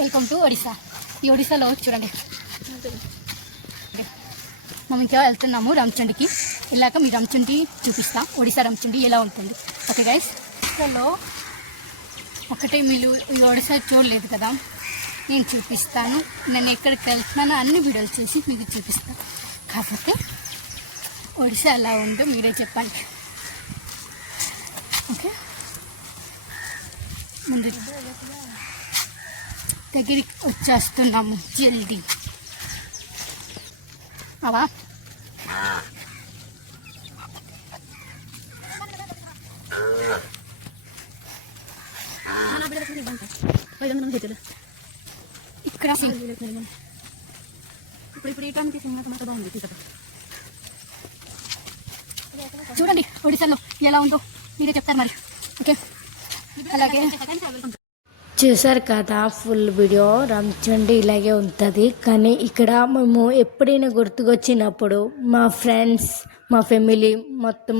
Welcome to Odisha. ఈ ఒడిస్సాలో చూడండి మనం ఇంకా వెళ్తున్నాము రామచండికి. వెళ్ళాక మీ రామచండి చూపిస్తా, ఒడిస్సా రామచండి ఎలా ఉంటుంది. ఓకే గైస్, ఒడిస్సాలో ఒకటే మీరు ఈ ఒడిస్సా చూడలేదు కదా, నేను చూపిస్తాను. నేను ఎక్కడికి వెళ్తున్నానో అన్ని వీడియోలు చేసి మీకు చూపిస్తాను. కాకపోతే ఒడిస్సా ఎలా ఉందో మీరే చెప్పండి. ఓకే, ముందు దగ్గరికి వచ్చేస్తున్నాము. జల్దీ అవా ఇక్కడ చూడండి ఒడిశాలో ఎలా ఉందో మీరే చెప్తారు మరి. ఓకే, అలాగే చూసారు కదా ఫుల్ వీడియో. రామచండి ఇలాగే ఉంటుంది. కానీ ఇక్కడ మేము ఎప్పుడైనా గుర్తుకొచ్చినప్పుడు మా ఫ్రెండ్స్, మా ఫ్యామిలీ మొత్తం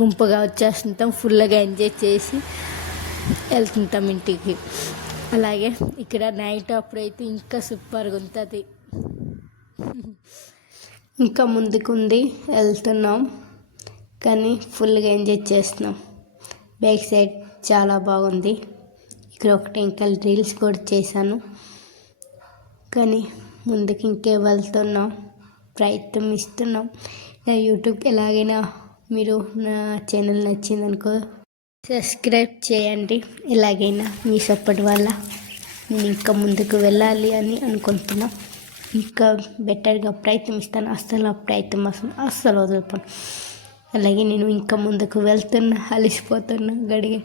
గుంపుగా వచ్చేస్తుంటాం. ఫుల్గా ఎంజాయ్ చేసి వెళ్తుంటాం ఇంటికి. అలాగే ఇక్కడ నైట్ అప్పుడు అయితే ఇంకా సూపర్గా ఉంటుంది. ఇంకా ముందుకుంది వెళ్తున్నాం, కానీ ఫుల్గా ఎంజాయ్ చేస్తున్నాం. బ్యాక్ సైడ్ చాలా బాగుంది. ఇక్కడ ఒకటి ఇంకా రీల్స్ కూడా చేశాను, కానీ ముందుకు ఇంకే వెళ్తున్నాం, ప్రయత్నం ఇస్తున్నాం. యూట్యూబ్ ఎలాగైనా మీరు నా ఛానల్ నచ్చిందనుకో సబ్స్క్రైబ్ చేయండి. ఎలాగైనా మీ సపోర్ట్ వల్ల నేను ఇంకా ముందుకు వెళ్ళాలి అని అనుకుంటున్నాను. ఇంకా బెటర్గా ప్రయత్నం ఇస్తాను. అస్సలు వదులుతాను. అలాగే నేను ఇంకా ముందుకు వెళ్తున్నా, అలసిపోతున్నా, గడిగే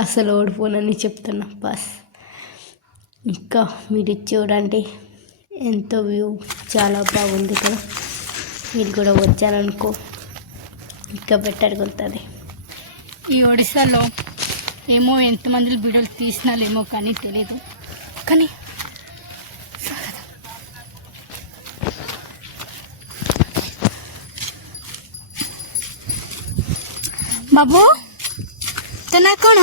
అసలు ఓడిపోనని చెప్తున్నా. బస్ ఇంకా మీరు చూడండి, ఎంతో వ్యూ చాలా బాగుంది కదా. మీరు కూడా వచ్చారనుకో ఇంకా బెటర్గా ఉంటుంది. ఈ ఒడిశాలో ఏమో ఎంతమంది వీడియోలు తీసినాలేమో కానీ తెలీదు. కానీ ବାବୁ ତୋ ନାଁ କ'ଣ?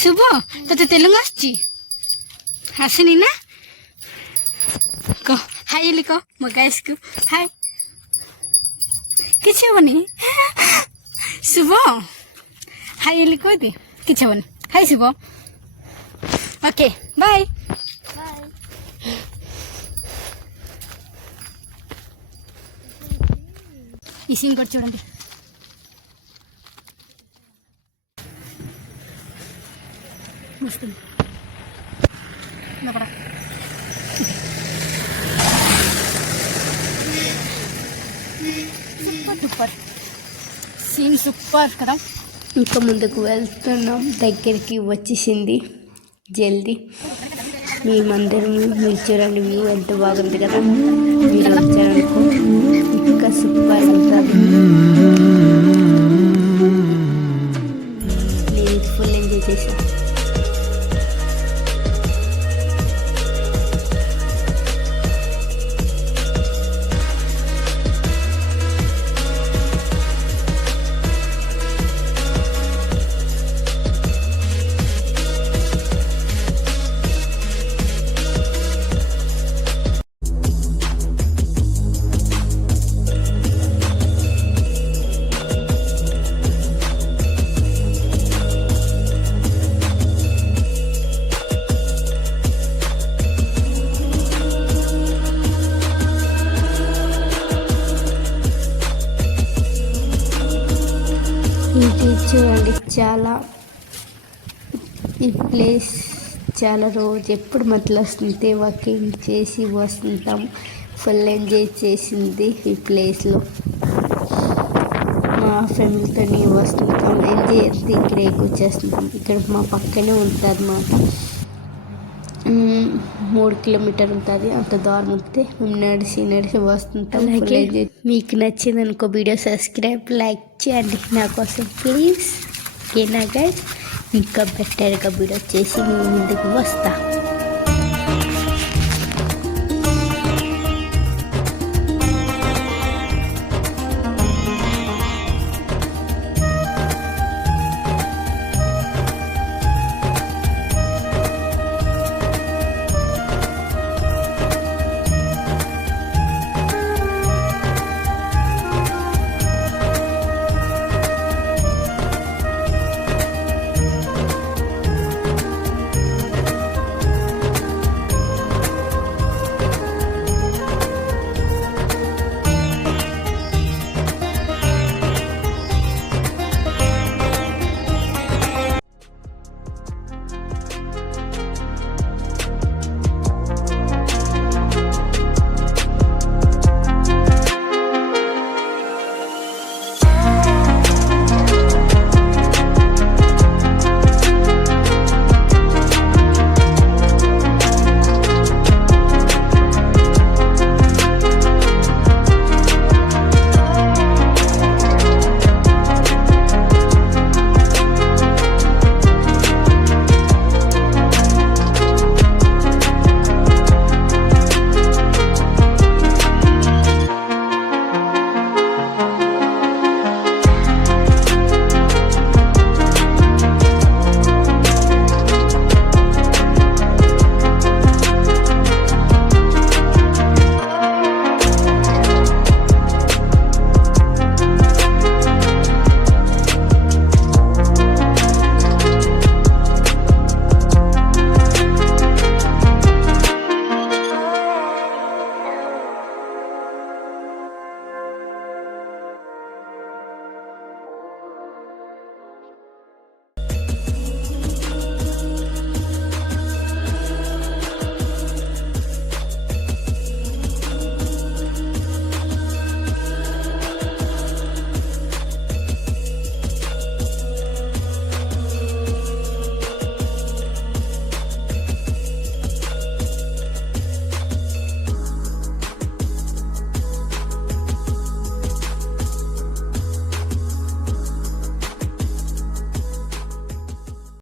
ଶୁଭ। ତୋତେ ତେଲୁଗୁ ଆସୁଛି? ଆସିନି ନା? କହ ହାଇ ବୋଲି କହ ମୋ ଗାଇସ୍କୁ। ହାଇ, କିଛି ହେବନି। ଶୁଭ ହାଇ ବୋଲି କହିଦେ, କିଛି ହେବନି। ହାଇ ଶୁଭ। Okay, bye. ఈ సీన్ కూడా చూడండి. సూపర్ సీన్, సూపర్ కదా. ఇంకా ముందుకు వెళ్తున్నాం, దగ్గరికి వచ్చేసింది. జల్దీ మేమందరం మీరు చూడండి, వ్యూ ఎంత బాగుంది కదా. మీరు వచ్చారనుకో ఇంకా సూపర్ ఉంటుంది. నేను ఫుల్ ఎంజాయ్ చేశాను. ఇది చూడండి, చాలా ఈ ప్లేస్ చాలా రోజు ఎప్పుడు మధ్యలో వస్తుంటే వాకింగ్ చేసి వస్తుంటాం. ఫుల్ ఎంజాయ్ చేసింది ఈ ప్లేస్లో. మా ఫ్యామిలీతో వస్తుంటాం, ఎంజాయ్ చేస్తే ఇక్కడే కూర్చేస్తుంటాం. ఇక్కడ మా పక్కనే ఉంటుంది అన్నమాట. 3 కిలోమీటర్ ఉంటుంది, అంత దూరం ఉంటే మేము నడిచి వస్తుంటాం. మీకు నచ్చింది అనుకో వీడియో సబ్స్క్రైబ్, లైక్ చేయండి నా కోసం ప్లీజ్. ఓకేనా గైస్, ఇంకా బెటర్గా వీడియో చేసి మీ ముందుకు వస్తా.